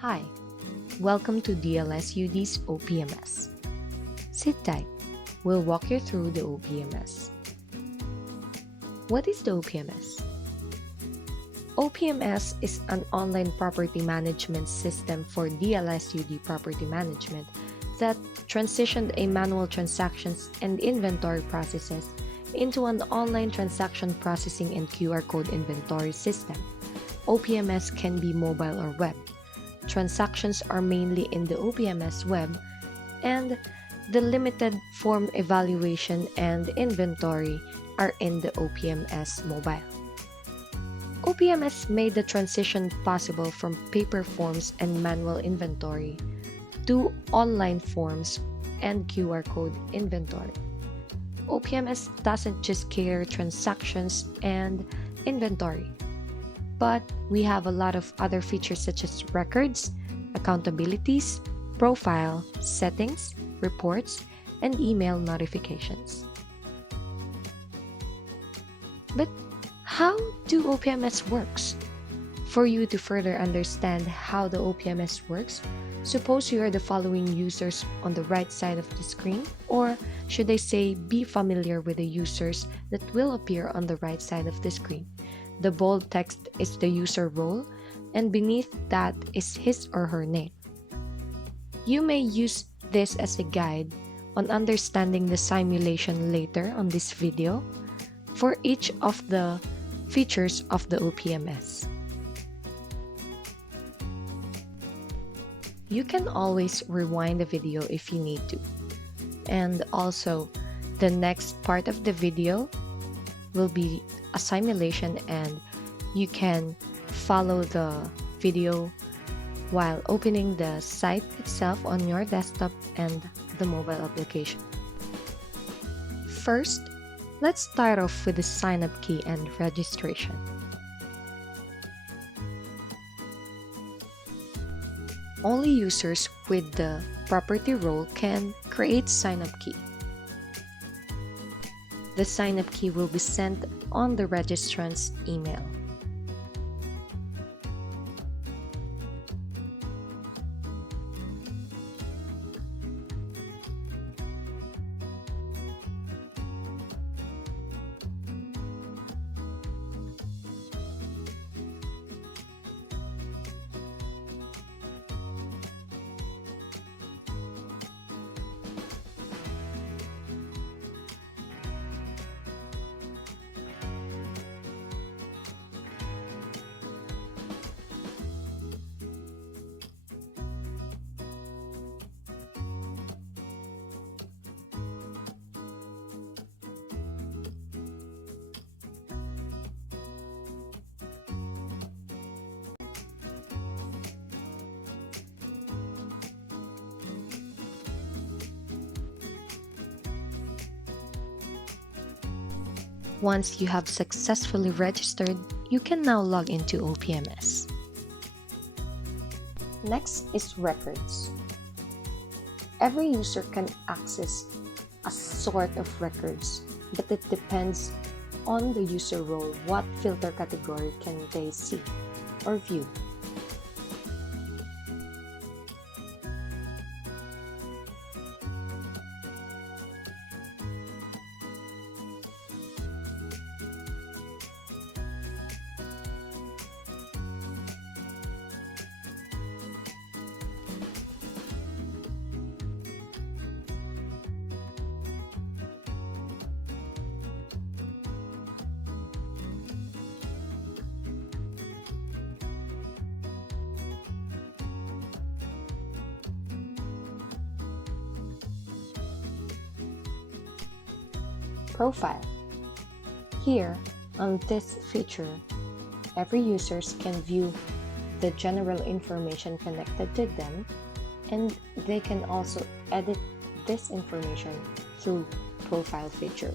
Hi, welcome to DLSUD's OPMS. Sit tight, we'll walk you through the OPMS. What is the OPMS? OPMS is an online property management system for DLSUD property management that transitioned a manual transactions and inventory processes into an online transaction processing and QR code inventory system. OPMS can be mobile or web. Transactions are mainly in the OPMS web, and the limited form evaluation and inventory are in the OPMS mobile. OPMS made the transition possible from paper forms and manual inventory to online forms and QR code inventory. OPMS doesn't just cater transactions and inventory, but we have a lot of other features such as records, accountabilities, profile, settings, reports, and email notifications. But how do OPMS works? For you to further understand how the OPMS works, suppose you are the following users on the right side of the screen, or should I say be familiar with the users that will appear on the right side of the screen. The bold text is the user role, and beneath that is his or her name. You may use this as a guide on understanding the simulation later on this video for each of the features of the OPMS. You can always rewind the video if you need to. And also, the next part of the video will be a simulation, and you can follow the video while opening the site itself on your desktop and the mobile application. First, let's start off with the sign-up key and registration. Only users with the property role can create sign-up key. The sign-up key will be sent on the registrant's email. Once you have successfully registered, you can now log into OPMS. Next is records. Every user can access a sort of records, but it depends on the user role what filter category can they see or view. Profile. Here, on this feature, every user can view the general information connected to them, and they can also edit this information through Profile feature.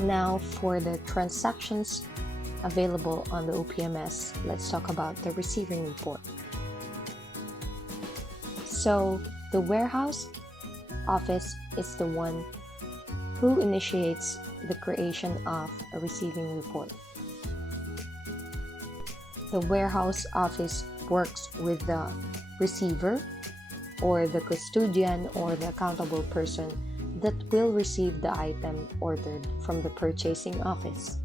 Now for the transactions available on the OPMS, let's talk about the receiving report. So the warehouse office is the one who initiates the creation of a receiving report. The warehouse office works with the receiver or the custodian or the accountable person that will receive the item ordered from the purchasing office.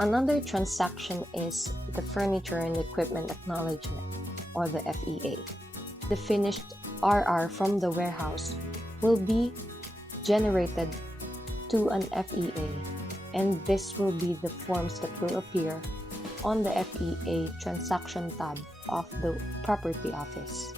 Another transaction is the Furniture and Equipment Acknowledgement, or the FEA. The finished RR from the warehouse will be generated to an FEA, and this will be the forms that will appear on the FEA Transaction tab of the Property Office.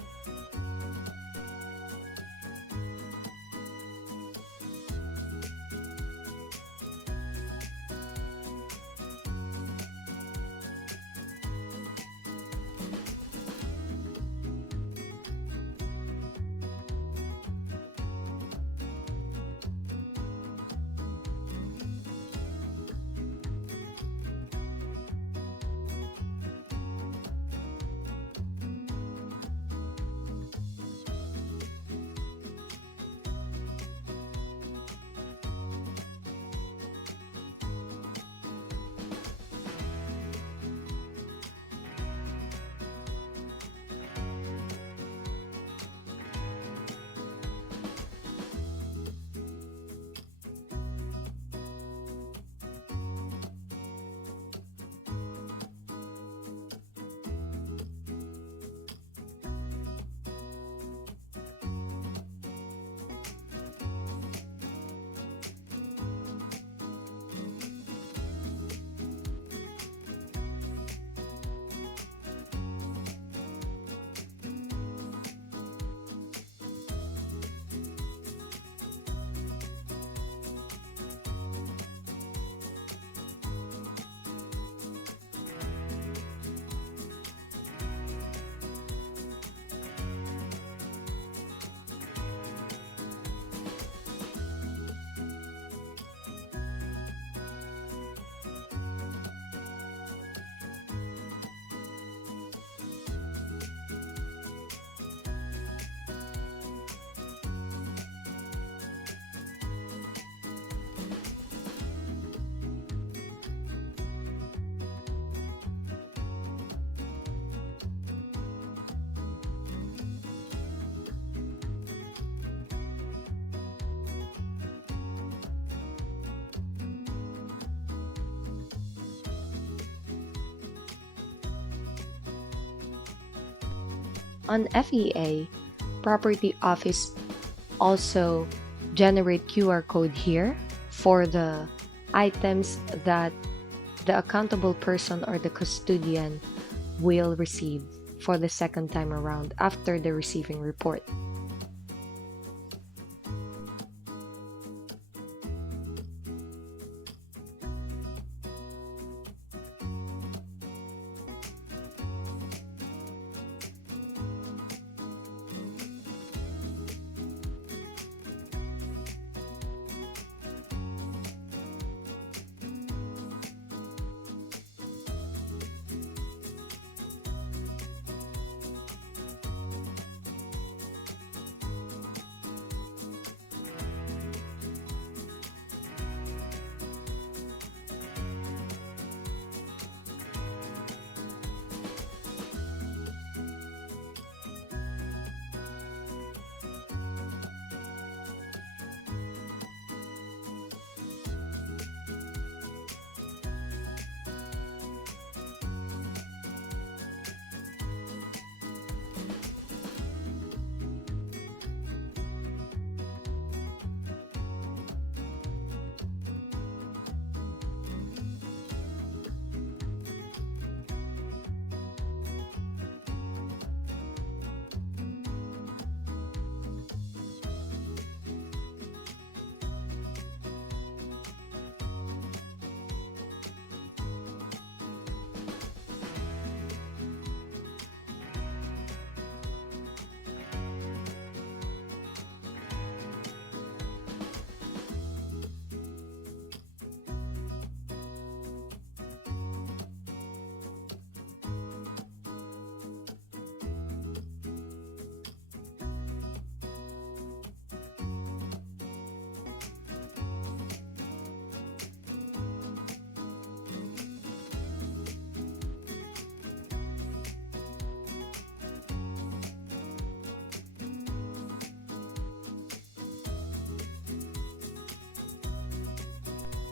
On FEA, Property Office also generate QR code here for the items that the accountable person or the custodian will receive for the second time around after the receiving report.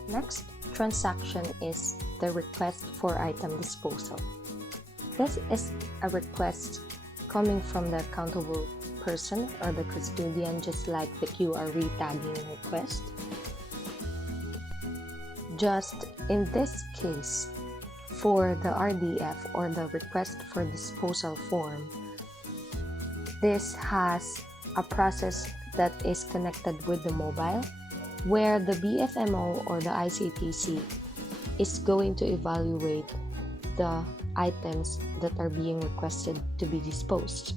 Next transaction is the request for item disposal. This is a request coming from the accountable person or the custodian, just like the QR retagging request. Just in this case, for the RDF or the request for disposal form, this has a process that is connected with the mobile, where the BFMO or the ICTC is going to evaluate the items that are being requested to be disposed.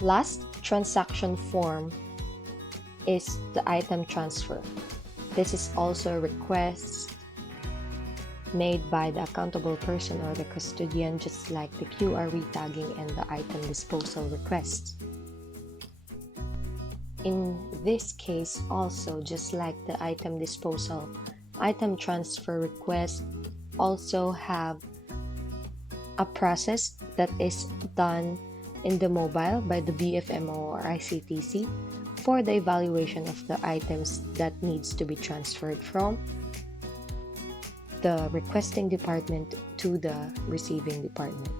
Last transaction form is the item transfer. This is also a request made by the accountable person or the custodian, just like the QR retagging and the item disposal request. In this case also, just like the item disposal, item transfer requests also have a process that is done in the mobile by the BFMO or ICTC for the evaluation of the items that needs to be transferred from the requesting department to the receiving department.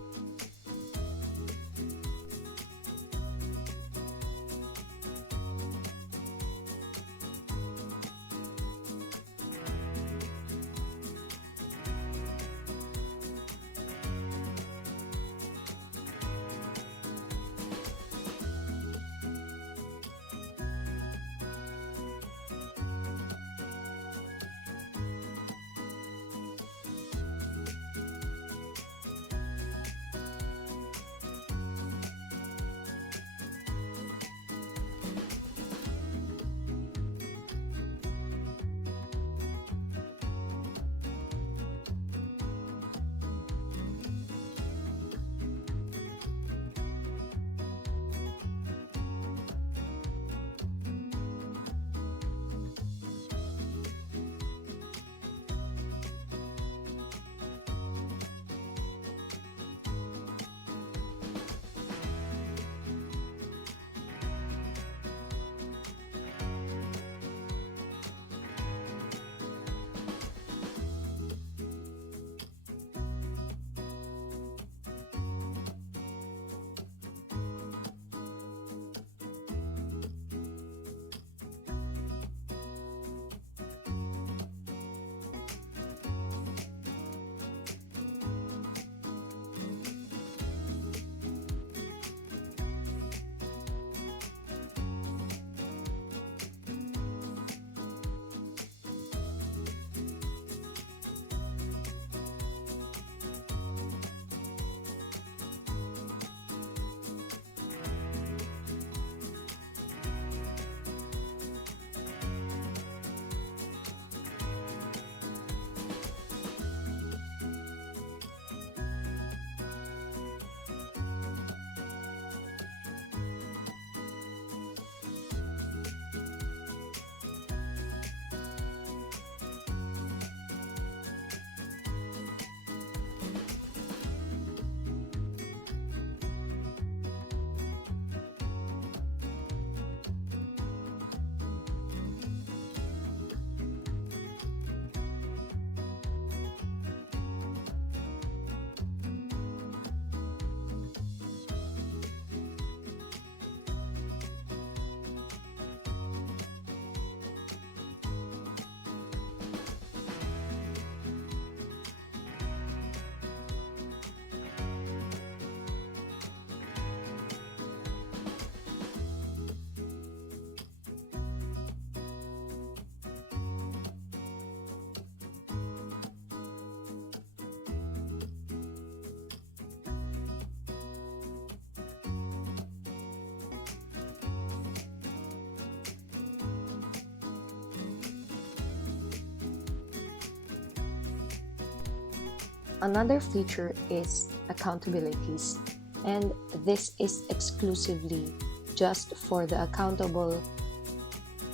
Another feature is accountabilities, and this is exclusively just for the accountable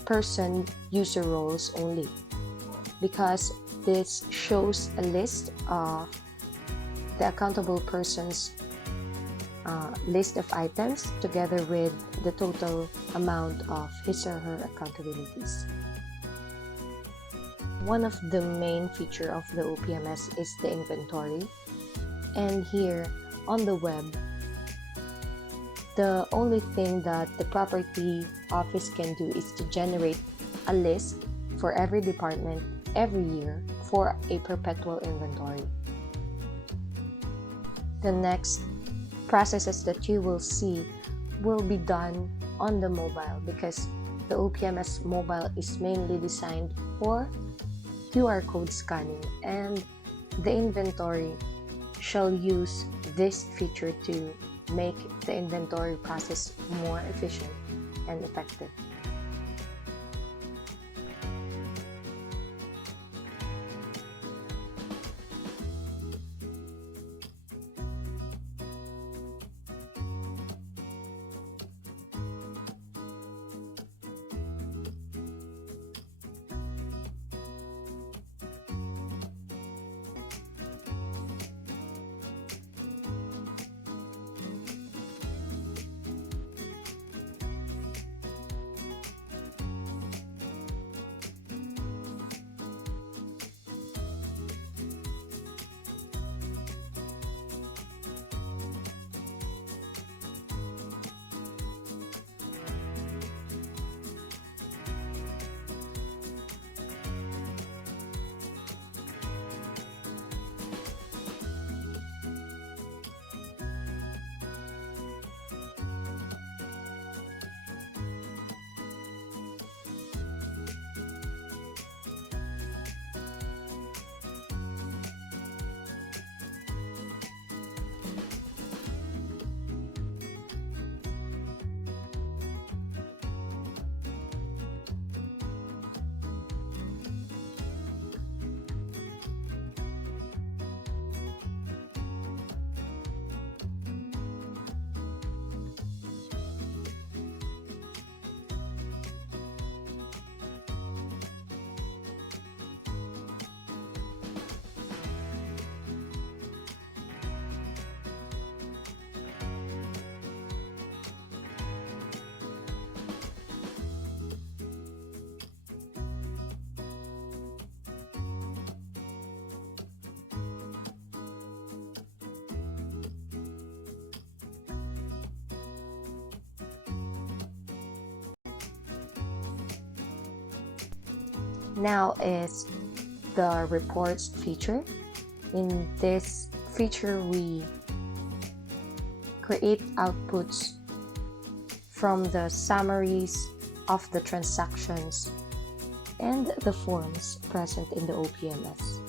person user roles only, because this shows a list of the accountable person's list of items together with the total amount of his or her accountabilities. One of the main features of the OPMS is the inventory, and here on the web, the only thing that the property office can do is to generate a list for every department every year for a perpetual inventory. The next processes that you will see will be done on the mobile, because the OPMS mobile is mainly designed for QR code scanning, and the inventory shall use this feature to make the inventory process more efficient and effective. Now is the reports feature. In this feature, we create outputs from the summaries of the transactions and the forms present in the OPMS.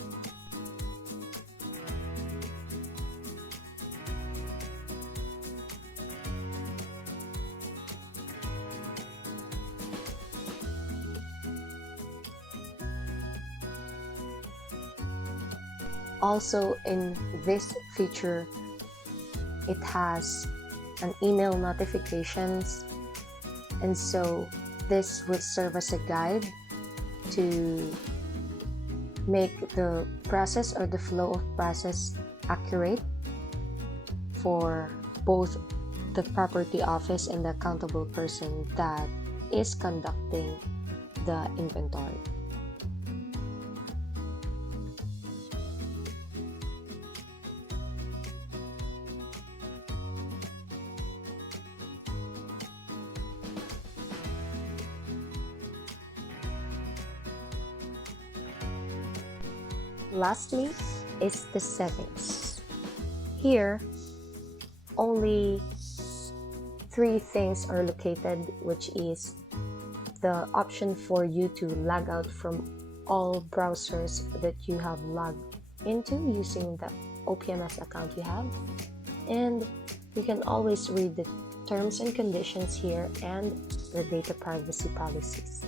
Also, in this feature, it has an email notifications, and so this will serve as a guide to make the process or the flow of process accurate for both the property office and the accountable person that is conducting the inventory. Lastly is the settings. Here, only 3 things are located, which is the option for you to log out from all browsers that you have logged into using the OPMS account you have, and you can always read the terms and conditions here and the data privacy policies.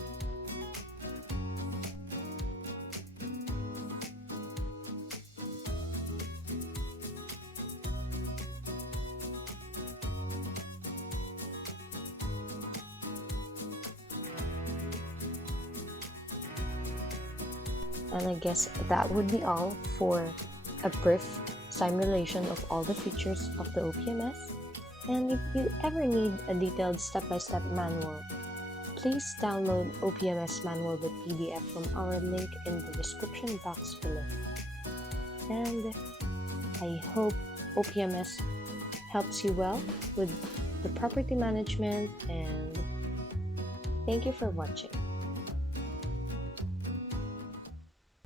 And I guess that would be all for a brief simulation of all the features of the OPMS. And if you ever need a detailed step-by-step manual, please download OPMS Manual with PDF from our link in the description box below. And I hope OPMS helps you well with the property management, and thank you for watching.